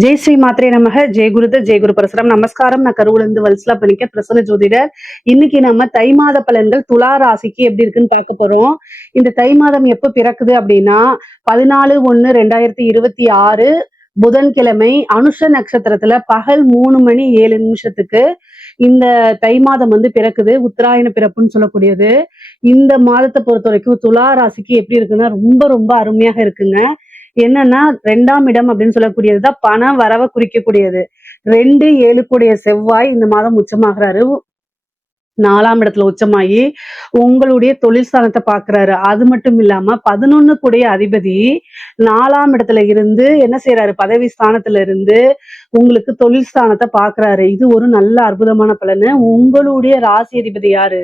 ஜெய் ஸ்ரீ மாத்ரே நமக. ஜெய் குருத ஜெய் குரு பரசுரம். நமஸ்காரம். நான் கருவுலந்து வல்சலா பண்ணிக்க பிரசன்ன ஜோதிடர் இன்னைக்கு நம்ம தை மாத பலன்கள் துலா ராசிக்கு எப்படி இருக்குன்னு பார்க்க போறோம். இந்த தை மாதம் எப்ப பிறக்குது அப்படின்னா பதினாலு ஒண்ணு ரெண்டாயிரத்தி இருபத்தி ஆறு புதன்கிழமை அனுஷ நட்சத்திரத்துல பகல் மூணு மணி ஏழு நிமிஷத்துக்கு இந்த தை மாதம் வந்து பிறக்குது. உத்தராயண பிறப்புன்னு சொல்லக்கூடியது. இந்த மாதத்தை பொறுத்த வரைக்கும் துலா ராசிக்கு எப்படி இருக்குன்னா ரொம்ப ரொம்ப அருமையாக இருக்குங்க. என்னன்னா ரெண்டாம் இடம் அப்படின்னு சொல்லக்கூடியதுதான் பண வரவை குறிக்கக்கூடியது. ரெண்டு ஏழு செவ்வாய் இந்த மாதம் உச்சமாகிறாரு. நாலாம் இடத்துல உச்சமாகி உங்களுடைய தொழில் ஸ்தானத்தை பாக்குறாரு அது மட்டும் இல்லாம பதினொன்னு கூடிய அதிபதி நாலாம் இடத்துல இருந்து என்ன செய்யறாரு பதவி ஸ்தானத்துல இருந்து உங்களுக்கு தொழில் ஸ்தானத்தை பாக்குறாரு இது ஒரு நல்ல அற்புதமான பலனு. உங்களுடைய ராசி அதிபதி யாரு?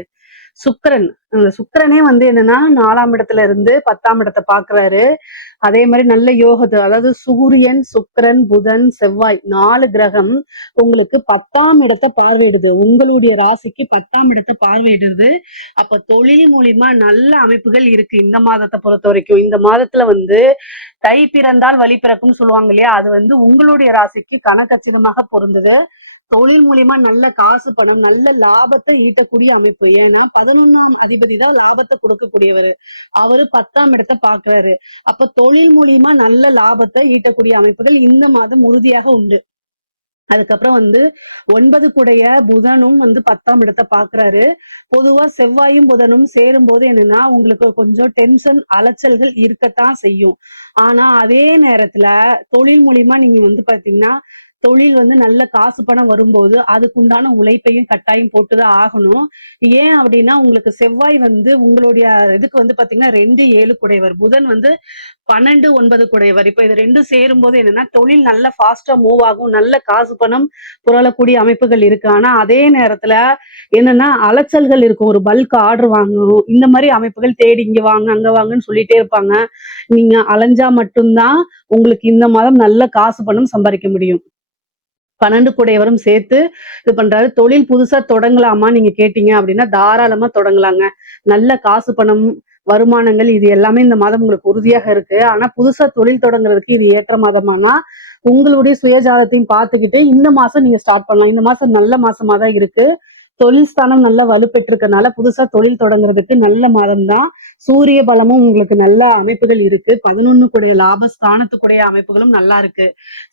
சுக்கரன். சுக்கரனே வந்து என்னன்னா நாலாம் இடத்துல இருந்து பத்தாம் இடத்தை பாக்குறாரு அதே மாதிரி நல்ல யோகத்து அதாவது சூரியன் சுக்கரன் புதன் செவ்வாய் நாலு கிரகம் உங்களுக்கு பத்தாம் இடத்தை பார்வையிடுது. உங்களுடைய ராசிக்கு பத்தாம் இடத்தை பார்வையிடுது. அப்ப தொழில் மூலியமா நல்ல அமைப்புகள் இருக்கு இந்த மாதத்தை பொறுத்த வரைக்கும். இந்த மாதத்துல வந்து தை பிறந்தால் வழி பிறக்கும்னு சொல்லுவாங்க இல்லையா? அது வந்து உங்களுடைய ராசிக்கு கணக்கச்சிதமாக பொருந்தது. தொழில் மூலியமா நல்ல காசு பணம் நல்ல லாபத்தை ஈட்டக்கூடிய அமைப்பு. ஏன்னா பதினொன்னாம் அதிபதி தான் லாபத்தை கொடுக்கக்கூடியவர். அவரு பத்தாம் இடத்தை பாக்குறாரு அப்ப தொழில் மூலியமா நல்ல லாபத்தை ஈட்டக்கூடிய அமைப்புகள் இந்த மாதம் உறுதியாக உண்டு. அதுக்கப்புறம் வந்து ஒன்பது கூடைய புதனும் வந்து பத்தாம் இடத்தை பாக்குறாரு பொதுவா செவ்வாயும் புதனும் சேரும் போது என்னன்னா உங்களுக்கு கொஞ்சம் டென்ஷன் அலைச்சல்கள் இருக்கத்தான் செய்யும். ஆனா அதே நேரத்துல தொழில் மூலியமா நீங்க வந்து பாத்தீங்கன்னா தொழில் வந்து நல்ல காசு பணம் வரும்போது அதுக்குண்டான உழைப்பையும் கட்டாயம் போட்டுதான் ஆகணும். ஏன் அப்படின்னா உங்களுக்கு செவ்வாய் வந்து உங்களுடைய இதுக்கு வந்து பாத்தீங்கன்னா ரெண்டு ஏழு குடைவர். புதன் வந்து பன்னெண்டு ஒன்பது குடையவர் இப்ப இது ரெண்டும் சேரும் போது என்னன்னா தொழில் நல்ல ஃபாஸ்டா மூவ் ஆகும். நல்ல காசு பணம் புரளக்கூடிய அமைப்புகள் இருக்கு. ஆனா அதே நேரத்துல என்னன்னா அலைச்சல்கள் இருக்கும். ஒரு பல்க் ஆர்டர் வாங்கணும். இந்த மாதிரி அமைப்புகள் தேடி இங்க வாங்க அங்க வாங்கன்னு சொல்லிட்டே இருப்பாங்க. நீங்க அலைஞ்சா மட்டும்தான் உங்களுக்கு இந்த மாதம் நல்ல காசு பணம் சம்பாதிக்க முடியும். பன்னெண்டு கூடையவரும் சேர்த்து இது பண்றாரு. தொழில் புதுசா தொடங்கலாமா நீங்க கேட்டீங்க அப்படின்னா தாராளமா தொடங்கலாங்க. நல்ல காசு பணம் வருமானங்கள் இது எல்லாமே இந்த மாதம் உங்களுக்கு உறுதியாக இருக்கு. ஆனா புதுசா தொழில் தொடங்குறதுக்கு இது ஏற்ற மாதமானா உங்களுடைய சுயஜாதத்தையும் பார்த்துக்கிட்டு இந்த மாசம் நீங்க ஸ்டார்ட் பண்ணலாம். இந்த மாசம் நல்ல மாசமா தான் இருக்கு. தொழில் ஸ்தானம் நல்லா வலுப்பெற்றிருக்கனால புதுசா தொழில் தொடங்குறதுக்கு நல்ல மாதம் தான். சூரிய பலமும் உங்களுக்கு நல்ல அமைப்புகள் இருக்கு. பதினொன்னு கூடிய லாபஸ்தானத்துக்குடைய அமைப்புகளும் நல்லா இருக்கு.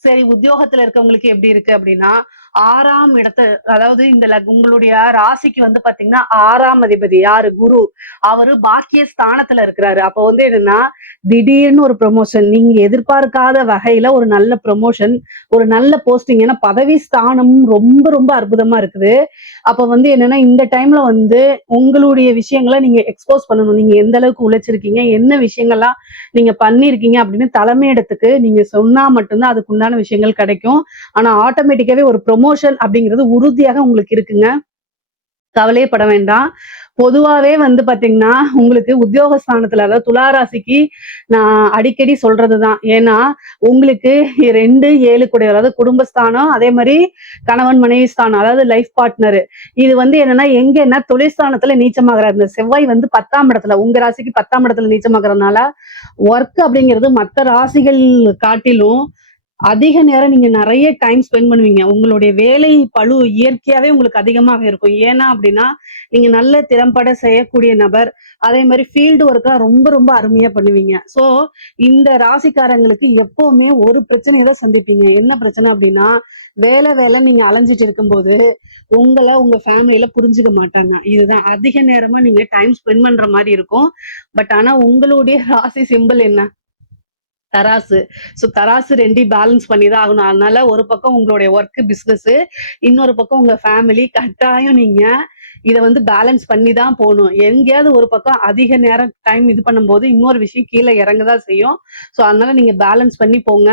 சரி உத்தியோகத்துல இருக்கவங்களுக்கு எப்படி இருக்கு அப்படின்னா ஆறாம் இடத்து அதாவது இந்த உங்களுடைய ராசிக்கு வந்து பாத்தீங்கன்னா ஆறாம் அதிபதி யாரு? குரு. அவரு பாக்கிய ஸ்தானத்துல இருக்கிறாரு. அப்போ வந்து என்னன்னா திடீர்னு ஒரு ப்ரொமோஷன் நீங்க எதிர்பார்க்காத வகையில ஒரு நல்ல ப்ரொமோஷன் ஒரு நல்ல போஸ்டிங் ஏன்னா பதவி ஸ்தானம் ரொம்ப ரொம்ப அற்புதமா இருக்குது. அப்ப வந்து என்னன்னா இந்த டைம்ல வந்து உங்களுடைய விஷயங்களை நீங்க எக்ஸ்போஸ் பண்ணணும். நீங்க எந்த அளவுக்கு உழைச்சிருக்கீங்க என்ன விஷயங்கள்லாம் நீங்க பண்ணிருக்கீங்க அப்படின்னு தலைமையிடத்துக்கு நீங்க சொன்னா மட்டும்தான் அதுக்கு உண்டான விஷயங்கள் கிடைக்கும். ஆனா ஆட்டோமேட்டிக்காவே ஒரு ப்ரொமோஷன் அப்படிங்கிறது உறுதியாக உங்களுக்கு இருக்குங்க. கவலையே பட வேண்டாம். பொதுவாவே வந்து பாத்தீங்கன்னா உங்களுக்கு உத்தியோகஸ்தானத்துல அதாவது துளாராசிக்கு நான் அடிக்கடி சொல்றதுதான். ஏன்னா உங்களுக்கு ரெண்டு ஏழு கூட அதாவது குடும்பஸ்தானம் அதே மாதிரி கணவன் மனைவி ஸ்தானம் அதாவது லைஃப் பார்ட்னர் இது வந்து என்னன்னா எங்கன்னா தொழிற்ஸ்தானத்துல நீச்சமாகிறார் இந்த செவ்வாய் வந்து பத்தாம் இடத்துல உங்க ராசிக்கு பத்தாம் இடத்துல நீச்சமாகறதுனால ஒர்க் அப்படிங்கிறது மற்ற ராசிகள் காட்டிலும் அதிக நேரம் நீங்க நிறைய டைம் ஸ்பெண்ட் பண்ணுவீங்க. உங்களுடைய வேலை பளு இயற்கையாவே உங்களுக்கு அதிகமாக இருக்கும். ஏன்னா அப்படின்னா நீங்க நல்ல திறம்பட செய்யக்கூடிய நபர் அதே மாதிரி ஃபீல்டு ஒர்க்லாம் ரொம்ப ரொம்ப அருமையா பண்ணுவீங்க. சோ இந்த ராசிக்காரங்களுக்கு எப்பவுமே ஒரு பிரச்சனையை தான் சந்திப்பீங்க. என்ன பிரச்சனை அப்படின்னா வேலை வேலை நீங்க அலைஞ்சிட்டு இருக்கும்போது உங்களை உங்க ஃபேமிலியில புரிஞ்சுக்க மாட்டாங்க. இதுதான் அதிக நேரமா நீங்க டைம் ஸ்பெண்ட் பண்ற மாதிரி இருக்கும். பட் ஆனா உங்களுடைய ராசி சிம்பிள் என்ன? தராசு. ஸோ தராசு ரெண்டையும் பேலன்ஸ் பண்ணி தான் ஆகணும். அதனால ஒரு பக்கம் உங்களுடைய ஒர்க் பிஸ்னஸ் இன்னொரு பக்கம் உங்க ஃபேமிலி கட்டாயம் நீங்க இதை வந்து பேலன்ஸ் பண்ணி தான் போகணும். எங்கேயாவது ஒரு பக்கம் அதிக நேரம் டைம் இது பண்ணும்போது இன்னொரு விஷயம் கீழே இறங்க தான் செய்யும். ஸோ அதனால நீங்க பேலன்ஸ் பண்ணி போங்க.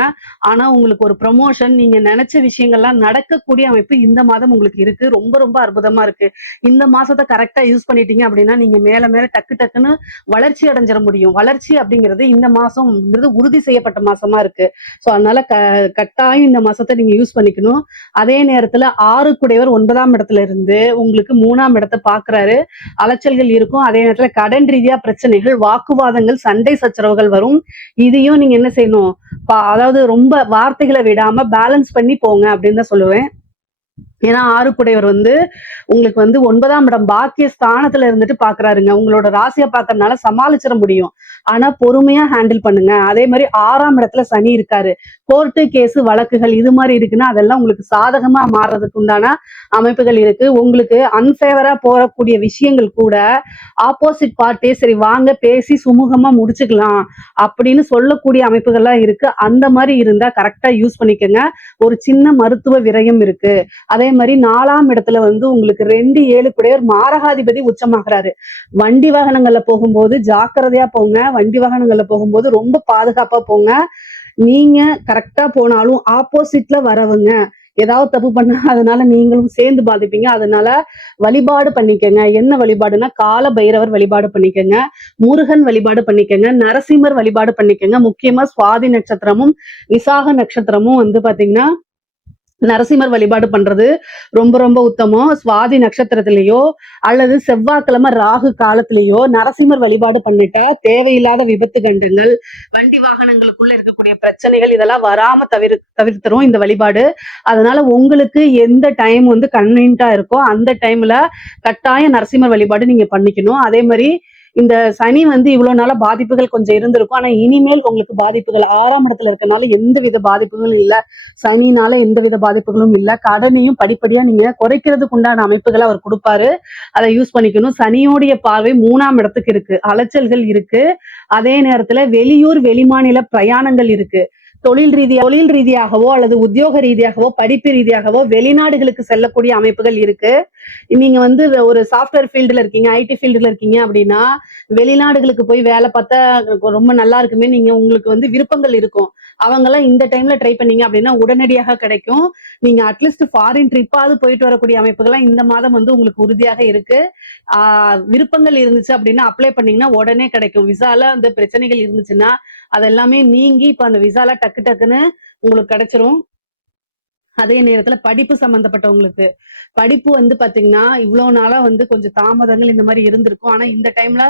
ஆனா உங்களுக்கு ஒரு ப்ரொமோஷன் நீங்க நினைச்ச விஷயங்கள்லாம் நடக்கக்கூடிய அமைப்பு இந்த மாதம் உங்களுக்கு இருக்கு. ரொம்ப ரொம்ப அற்புதமா இருக்கு. இந்த மாசத்தை கரெக்டா யூஸ் பண்ணிட்டீங்க அப்படின்னா நீங்க மேல மேல டக்கு டக்குன்னு வளர்ச்சி அடைஞ்சிட முடியும். வளர்ச்சி அப்படிங்கிறது இந்த மாசம்ங்கிறது உறுதி செய்யப்பட்ட மாசமா இருக்கு. ஸோ அதனால க கட்டாயம் இந்த மாசத்தை நீங்க யூஸ் பண்ணிக்கணும். அதே நேரத்துல ஆறு குடையவர் ஒன்பதாம் இடத்துல இருந்து உங்களுக்கு மூணாம் இடத்தை பாக்குறாரு. அலைச்சல்கள் இருக்கும். அதே நேரத்துல கடன் ரீதியா பிரச்சனைகள் வாக்குவாதங்கள் சண்டை சச்சரவுகள் வரும். இதையும் நீங்க என்ன செய்யணும்? பா- அதாவது ரொம்ப வார்த்தைகளை விடாம பேலன்ஸ் பண்ணி போங்க அப்படின்னு தான் சொல்லுவேன். ஏன்னா ஆறுக்குடையவர் வந்து உங்களுக்கு வந்து ஒன்பதாம் இடம் பாக்கிய ஸ்தானத்துல இருந்துட்டு பாக்குறாருங்க. உங்களோட ராசியை பாக்குறதுனால சமாளிச்சிட முடியும். ஆனா பொறுமையா ஹேண்டில் பண்ணுங்க. அதே மாதிரி ஆறாம் இடத்துல சனி இருக்காரு. கோர்ட்டு கேஸ் வழக்குகள் இது மாதிரி இருக்குன்னா அதெல்லாம் உங்களுக்கு சாதகமா மாறுறதுக்கு உண்டான அமைப்புகள் இருக்கு. உங்களுக்கு அன்ஃபேவரா போகக்கூடிய விஷயங்கள் கூட ஆப்போசிட் பார்ட்டி சரி வாங்க பேசி சுமூகமா முடிச்சுக்கலாம் அப்படின்னு சொல்லக்கூடிய அமைப்புகள்லாம் இருக்கு. அந்த மாதிரி இருந்தா கரெக்டா யூஸ் பண்ணிக்கோங்க. ஒரு சின்ன மருத்துவ விரயம் இருக்கு. அதே மாதிரி நாலாம் இடத்துல வந்து உங்களுக்கு ரெண்டு ஏழு குடையவர் மாரகாதிபதி உச்சமாகிறாரு. வண்டி வாகனங்கள்ல போகும்போது ஜாக்கிரதையா போங்க. வண்டி வாகனங்கள்ல போகும்போது ரொம்ப பாதுகாப்பா போங்க. நீங்க கரெக்டா போனாலும் ஆப்போசிட்ல வரவங்க ஏதாவது தப்பு பண்ணா அதனால நீங்களும் சேர்ந்து பாதிப்பீங்க. அதனால வழிபாடு பண்ணிக்கங்க. என்ன வழிபாடுனா கால பைரவர் வழிபாடு பண்ணிக்கங்க. முருகன் வழிபாடு பண்ணிக்கங்க. நரசிம்மர் வழிபாடு பண்ணிக்கங்க. முக்கியமா சுவாதி நட்சத்திரமும் விசாக நட்சத்திரமும் வந்து பாத்தீங்கன்னா நரசிம்மர் வழிபாடு பண்றது ரொம்ப ரொம்ப உத்தமம். சுவாதி நட்சத்திரத்திலேயோ அல்லது செவ்வாய்க்கிழமை ராகு காலத்திலேயோ நரசிம்மர் வழிபாடு பண்ணிட்டா தேவையில்லாத விபத்து கண்டுங்கள் வண்டி வாகனங்களுக்குள்ள இருக்கக்கூடிய பிரச்சனைகள் இதெல்லாம் வராம தவிர தவிர்த்துரும் இந்த வழிபாடு. அதனால உங்களுக்கு எந்த டைம் வந்து கன்வீன்டா இருக்கோ அந்த டைம்ல கட்டாயம் நரசிம்மர் வழிபாடு நீங்க பண்ணிக்கணும். அதே மாதிரி இந்த சனி வந்து இவ்வளவு நாள பாதிப்புகள் கொஞ்சம் இருந்திருக்கும். ஆனா இனிமேல் உங்களுக்கு பாதிப்புகள் ஆறாம் இடத்துல இருக்கனால எந்த வித பாதிப்புகளும் இல்ல. சனினால எந்த வித பாதிப்புகளும் இல்ல. கடனையும் படிப்படியா நீங்க குறைக்கிறதுக்கு உண்டான அமைப்புகளை அவர் கொடுப்பாரு. அதை யூஸ் பண்ணிக்கணும். சனியோடைய பார்வை மூணாம் இடத்துக்கு இருக்கு. அலைச்சல்கள் இருக்கு. அதே நேரத்துல வெளியூர் வெளிமாநில பிரயாணங்கள் இருக்கு. தொழில் ரீதியா தொழில் ரீதியாகவோ அல்லது உத்தியோக ரீதியாகவோ படிப்பு ரீதியாகவோ வெளிநாடுகளுக்கு செல்லக்கூடிய அமைப்புகள் இருக்கு. நீங்க வந்து ஒரு சாஃப்ட்வேர் ஃபீல்டுல இருக்கீங்க ஐடி ஃபீல்டுல இருக்கீங்க அப்படின்னா வெளிநாடுகளுக்கு போய் வேலை பார்த்தா ரொம்ப நல்லா இருக்குமே. நீங்க உங்களுக்கு வந்து விருப்பங்கள் இருக்கும். அவங்க எல்லாம் இந்த டைம்ல ட்ரை பண்ணீங்க அப்படின்னா உடனடியாக கிடைக்கும். நீங்க அட்லீஸ்ட் ஃபாரின் ட்ரிப்பாவது போயிட்டு வரக்கூடிய அமைப்புகள்லாம் இந்த மாதம் வந்து உங்களுக்கு உறுதியாக இருக்கு. விருப்பங்கள் இருந்துச்சு அப்படின்னா அப்ளை பண்ணீங்கன்னா உடனே கிடைக்கும். விசால அந்த பிரச்சனைகள் இருந்துச்சுன்னா அதெல்லாமே நீங்கி இப்ப அந்த விசால டக்கு டக்குன்னு உங்களுக்கு கிடைச்சிரும். அதே நேரத்துல படிப்பு சம்பந்தப்பட்டவங்களுக்கு. படிப்பு வந்து பாத்தீங்கன்னா இவ்வளவு நாளா வந்து கொஞ்சம் தாமதங்கள் இந்த மாதிரி இருந்திருக்கும். ஆனா இந்த டைம்ல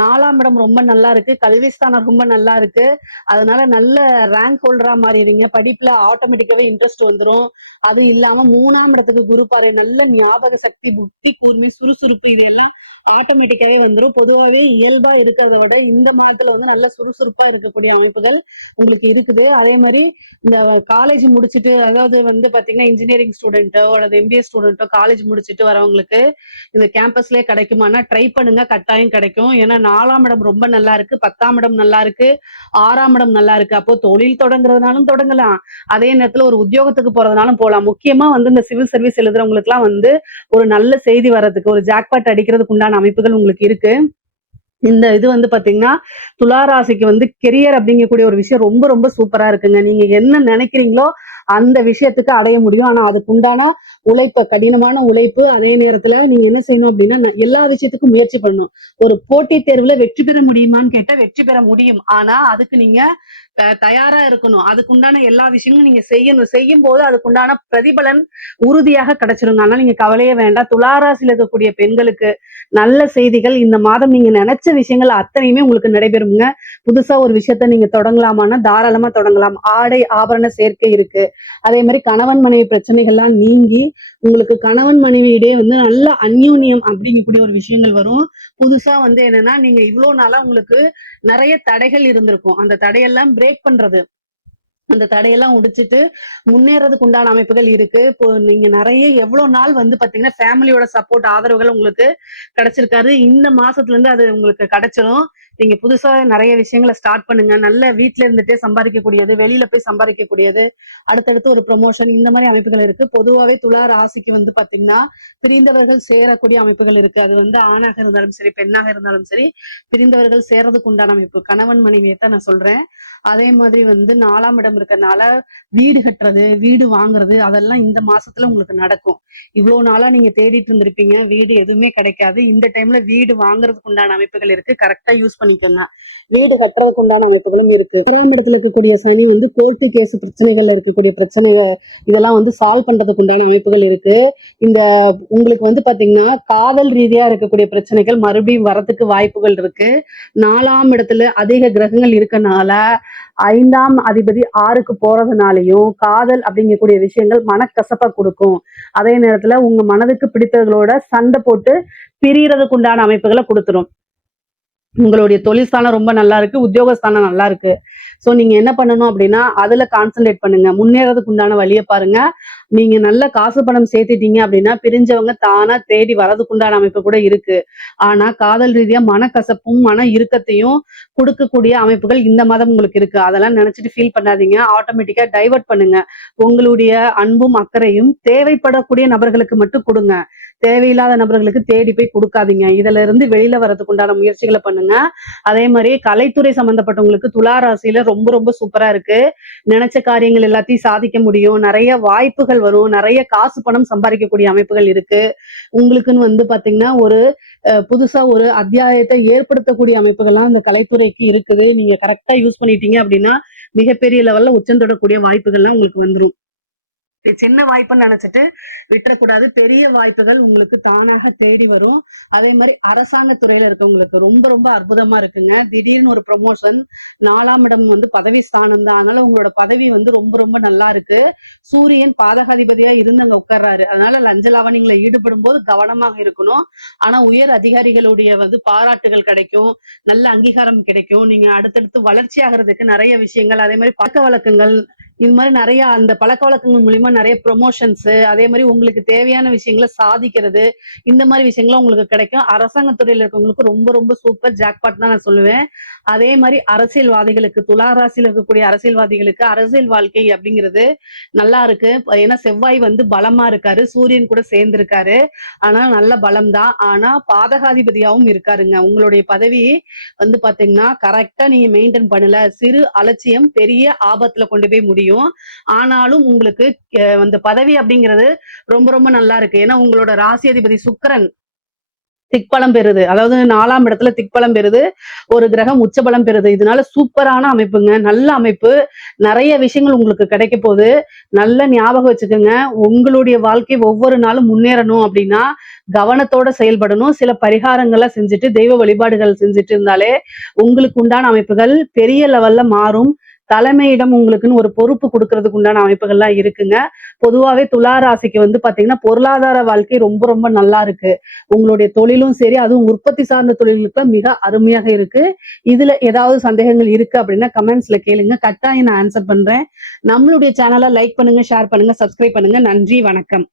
நாலாம் இடம் ரொம்ப நல்லா இருக்கு. கல்விஸ்தானம் ரொம்ப நல்லா இருக்கு. அதனால நல்ல ரேங்க் ஹோல்டரா மாறிடுங்க படிப்புல ஆட்டோமேட்டிக்காவே இன்ட்ரெஸ்ட் வந்துரும். அது இல்லாம மூணாம் இடத்துக்கு குரு பாரு நல்ல ஞாபக சக்தி புத்தி கூர்மை சுறுசுறுப்பு இதெல்லாம் ஆட்டோமேட்டிக்காவே வந்துடும் பொதுவாகவே இயல்பா இருக்கிறத விட இந்த மாதத்துல வந்து நல்ல சுறுசுறுப்பா இருக்கக்கூடிய அமைப்புகள் உங்களுக்கு இருக்குது. அதே மாதிரி இந்த காலேஜ் முடிச்சுட்டு அதாவது வந்து பாத்தீங்கன்னா இன்ஜினியரிங் ஸ்டூடெண்ட்டோ அல்லது எம்பிஏ ஸ்டூடெண்ட்டோ காலேஜ் முடிச்சுட்டு வரவங்களுக்கு இந்த கேம்பஸ்லயே கிடைக்குமானா ட்ரை பண்ணுங்க. கட்டாயம் கிடைக்கும். ஏன்னா நாலாம் இடம் ரொம்ப நல்லா இருக்கு. பத்தாம் இடம் நல்லா இருக்கு. ஆறாம் இடம் நல்லா இருக்கு. அப்போ தொழில் தொடங்குறதுனாலும் தொடங்கலாம். அதே நேரத்துல ஒரு உத்தியோகத்துக்கு போறதுனாலும் போகலாம் முக்கியமா வந்து இந்த சிவில் சர்வீஸ் எழுதுறவங்களுக்கு எல்லாம் வந்து ஒரு நல்ல செய்தி வர்றதுக்கு ஒரு ஜாக்பாட் அடிக்கிறதுக்கு உண்டான அமைப்புகள் உங்களுக்கு இருக்கு. இந்த இது வந்து பாத்தீங்கன்னா துளாராசிக்கு வந்து கெரியர் அப்படிங்கக்கூடிய ஒரு விஷயம் ரொம்ப ரொம்ப சூப்பரா இருக்குங்க. நீங்க என்ன நினைக்கிறீங்களோ அந்த விஷயத்துக்கு அடைய முடியும். ஆனா அதுக்கு உண்டான உழைப்பு கடினமான உழைப்பு அதே நேரத்துல நீங்க என்ன செய்யணும் அப்படின்னா எல்லா விஷயத்துக்கும் முயற்சி பண்ணணும். ஒரு போட்டி தேர்வுல வெற்றி பெற முடியுமான்னு கேட்டா வெற்றி பெற முடியும். ஆனா அதுக்கு நீங்க தயாரா இருக்கணும். அதுக்குண்டான எல்லா விஷயங்களும் நீங்க செய்யணும். செய்யும் போது அதுக்குண்டான பிரதிபலன் உறுதியாக கிடைச்சிருங்க. அதனால நீங்க கவலையே வேண்டாம். துளாராசியில் இருக்கக்கூடிய பெண்களுக்கு நல்ல செய்திகள். இந்த மாதம் நீங்க நினைச்ச விஷயங்கள் அத்தனையுமே உங்களுக்கு நடைபெறுங்க புதுசா ஒரு விஷயத்த நீங்க தொடங்கலாமான்னா தாராளமா தொடங்கலாம். ஆடை ஆபரண சேர்க்கை இருக்கு. அதே மாதிரி கணவன் மனைவி பிரச்சனைகள்லாம் நீங்கி உங்களுக்கு கணவன் மனைவியிடையே வந்து நல்ல அந்யூன்யம் அப்படிங்கக்கூடிய ஒரு விஷயங்கள் வரும். புதுசா வந்து என்னன்னா நீங்க இவ்வளவு நாளா உங்களுக்கு நிறைய தடைகள் இருந்திருக்கும். அந்த தடையெல்லாம் பிரேக் பண்றது. அந்த தடையெல்லாம் உடைச்சிட்டு முன்னேறதுக்கு உண்டான அமைப்புகள் இருக்கு. இப்போ நீங்க நிறைய எவ்வளவு நாள் வந்து பாத்தீங்கன்னா ஃபேமிலியோட சப்போர்ட் ஆதரவுகள் உங்களுக்கு கிடைச்சிருக்காரு இந்த மாசத்துல இருந்து அது உங்களுக்கு கிடைச்சிரும். நீங்க புதுசா நிறைய விஷயங்களை ஸ்டார்ட் பண்ணுங்க. நல்ல வீட்டுல இருந்துட்டே சம்பாதிக்கக்கூடியது வெளியில போய் சம்பாதிக்கக்கூடியது அடுத்தடுத்து ஒரு ப்ரொமோஷன் இந்த மாதிரி அமைப்புகள் இருக்கு. பொதுவாகவே துலா ராசிக்கு வந்து பாத்தீங்கன்னா பிரிந்தவர்கள் சேரக்கூடிய அமைப்புகள் இருக்கு. அது வந்து ஆணாக இருந்தாலும் சரி பெண்ணாக இருந்தாலும் சரி பிரிந்தவர்கள் சேரதுக்கு உண்டான அமைப்பு. கணவன் மனைவியை தான் நான் சொல்றேன். அதே மாதிரி வந்து நாலாம் இடம் இருக்கறனால வீடு கட்டுறது வீடு வாங்குறது அதெல்லாம் இந்த மாசத்துல உங்களுக்கு நடக்கும். இவ்வளவு நாளா நீங்க தேடிட்டு இருந்திருப்பீங்க. வீடு எதுவுமே கிடைக்காது. இந்த டைம்ல வீடு வாங்குறதுக்கு உண்டான அமைப்புகள் இருக்கு. கரெக்டா யூஸ் பண்ணிக்கோங்க வீடு கட்டுறதுக்கு உண்டான அமைப்புகளும் இருக்கு. ஏழாம் இடத்துல இருக்கக்கூடிய சனி வந்து கோர்ட்டு கேஸ் பிரச்சனைகள்ல இருக்கக்கூடிய பிரச்சனைகள் இதெல்லாம் வந்து சால்வ் பண்றதுக்கு உண்டான அமைப்புகள் இருக்கு. இந்த உங்களுக்கு வந்து பாத்தீங்கன்னா காதல் ரீதியா இருக்கக்கூடிய பிரச்சனைகள் மறுபடியும் வரதுக்கு வாய்ப்புகள் இருக்கு. நாலாம் இடத்துல அதிக கிரகங்கள் இருக்கனால ஐந்தாம் அதிபதி ஆறுக்கு போறதுனாலையும் காதல் அப்படிங்கக்கூடிய விஷயங்கள் மனக்கசப்பை கொடுக்கும். அதே நேரத்துல உங்க மனதுக்கு பிடித்தவர்களோட சண்டை போட்டு பிரியறதுக்கு உண்டான அமைப்புகளை கொடுத்துரும். உங்களுடைய தொழில் ஸ்தானம் ரொம்ப நல்லா இருக்கு உத்தியோகஸ்தானம் நல்லா இருக்கு. ஸோ நீங்க என்ன பண்ணணும் அப்படின்னா அதுல கான்சென்ட்ரேட் பண்ணுங்க. முன்னேறதுக்கு உண்டான வழியை பாருங்க. நீங்க நல்ல காசு பணம் சேர்த்துட்டீங்க அப்படின்னா பிரிஞ்சவங்க தானா தேடி வரதுக்கு உண்டான அமைப்பு கூட இருக்கு. ஆனா காதல் ரீதியா மனக்கசப்பும் மன இறுக்கத்தையும் கொடுக்கக்கூடிய அமைப்புகள் இந்த மாதம் உங்களுக்கு இருக்கு. அதெல்லாம் நினைச்சிட்டு ஃபீல் பண்ணாதீங்க. ஆட்டோமேட்டிக்கா டைவர்ட் பண்ணுங்க. உங்களுடைய அன்பும் அக்கறையும் தேவைப்படக்கூடிய நபர்களுக்கு மட்டும் கொடுங்க. தேவையில்லாத நபர்களுக்கு தேடி போய் கொடுக்காதீங்க. இதுல இருந்து வெளியில வரதுக்கு உண்டான முயற்சிகளை பண்ணுங்க. அதே மாதிரி கலைத்துறை சம்பந்தப்பட்டவங்களுக்கு துலா ராசியில ரொம்ப ரொம்ப சூப்பரா இருக்கு. நினைச்ச காரியங்கள் எல்லாத்தையும் சாதிக்க முடியும். நிறைய வாய்ப்புகள் வரும். நிறைய காசு பணம் சம்பாதிக்கக்கூடிய அமைப்புகள் இருக்கு. உங்களுக்குன்னு வந்து பாத்தீங்கன்னா ஒரு புதுசா ஒரு அத்தியாயத்தை ஏற்படுத்தக்கூடிய அமைப்புகள்லாம் இந்த கலைத்துறைக்கு இருக்குது. நீங்க கரெக்டா யூஸ் பண்ணிட்டீங்க அப்படின்னா மிகப்பெரிய லெவல்ல உச்சந்தொடக்கூடிய வாய்ப்புகள்லாம் உங்களுக்கு வந்துடும் இது சின்ன வாய்ப்புன்னு நினைச்சிட்டு விட்டுறக்கூடாது. பெரிய வாய்ப்புகள் உங்களுக்கு தானாக தேடி வரும். அதே மாதிரி அரசாங்க துறையில இருக்கவங்களுக்கு ரொம்ப ரொம்ப அற்புதமா இருக்குங்க. திடீர்னு ஒரு ப்ரொமோஷன் நாலாம் இடம் வந்து பதவி ஸ்தானம் தான். அதனால உங்களோட பதவி வந்து ரொம்ப ரொம்ப நல்லா இருக்கு. சூரியன் பாதகாதிபதியா இருந்து அங்க உட்கார்றாரு. அதனால லஞ்ச லாவணிகளை ஈடுபடும் போது கவனமாக இருக்கணும். ஆனா உயர் அதிகாரிகளுடைய வந்து பாராட்டுகள் கிடைக்கும். நல்ல அங்கீகாரம் கிடைக்கும். நீங்க அடுத்தடுத்து வளர்ச்சி ஆகிறதுக்கு நிறைய விஷயங்கள் அதே மாதிரி பழக்க வழக்கங்கள் இது மாதிரி நிறைய அந்த பழக்க வழக்கங்கள் மூலியமா நிறைய ப்ரொமோஷன்ஸ் அதே மாதிரி உங்களுக்கு தேவையான விஷயங்களை சாதிக்கிறது இந்த மாதிரி விஷயங்களும் உங்களுக்கு கிடைக்கும். அரசாங்க துறையில இருக்கவங்களுக்கு ரொம்ப ரொம்ப சூப்பர் ஜாக்பாட் தான் நான் சொல்லுவேன். அதே மாதிரி அரசியல்வாதிகளுக்கு துலா ராசியில் இருக்கக்கூடிய அரசியல்வாதிகளுக்கு அரசியல் வாழ்க்கை அப்படிங்கிறது நல்லா இருக்கு. ஏன்னா செவ்வாய் வந்து பலமா இருக்காரு சூரியன் கூட சேர்ந்திருக்காரு. ஆனா நல்ல பலம் தான் ஆனா பாதகாதிபதியாவும் இருக்காருங்க. உங்களுடைய பதவி வந்து பாத்தீங்கன்னா கரெக்டா நீங்க மெயின்டைன் பண்ணல. சிறு அலட்சியம் பெரிய ஆபத்துல கொண்டு போய் முடியும் முடியும். ஆனாலும் உங்களுக்கு அந்த பதவி அப்படிங்கிறது ரொம்ப ரொம்ப நல்லா இருக்கு. ஏன்னா உங்களோட ராசி அதிபதி சுக்கிரன் திக்பலம் பெறுது. அதாவது நாலாம் இடத்துல திக்பலம் பெறுது. ஒரு கிரகம் உச்சபலம் பெறுது. இதனால சூப்பரான அமைப்புங்க. நல்ல அமைப்பு. நிறைய விஷயங்கள் உங்களுக்கு கிடைக்க போகுது. நல்ல ஞாபகம் வச்சுக்கோங்க. உங்களுடைய வாழ்க்கை ஒவ்வொரு நாளும் முன்னேறணும் அப்படின்னா கவனத்தோட செயல்படணும். சில பரிகாரங்களை செஞ்சுட்டு தெய்வ வழிபாடுகள் செஞ்சுட்டு இருந்தாலே உங்களுக்கு உண்டான அமைப்புகள் பெரிய லெவல்ல மாறும். தலைமையிடம் உங்களுக்குன்னு ஒரு பொறுப்பு கொடுக்கறதுக்கு உண்டான அமைப்புகள்லாம் இருக்குங்க. பொதுவாவே துளாராசிக்கு வந்து பாத்தீங்கன்னா பொருளாதார வாழ்க்கை ரொம்ப ரொம்ப நல்லா இருக்கு. உங்களுடைய தொழிலும் சரி அதுவும் உற்பத்தி சார்ந்த தொழில்களுக்கு மிக அருமையாக இருக்கு. இதுல ஏதாவது சந்தேகங்கள் இருக்கு அப்படின்னா கமெண்ட்ஸ்ல கேளுங்க. கட்டாயம் நான் ஆன்சர் பண்றேன். நம்மளுடைய சேனலை லைக் பண்ணுங்க ஷேர் பண்ணுங்க சப்ஸ்கிரைப் பண்ணுங்க. நன்றி வணக்கம்.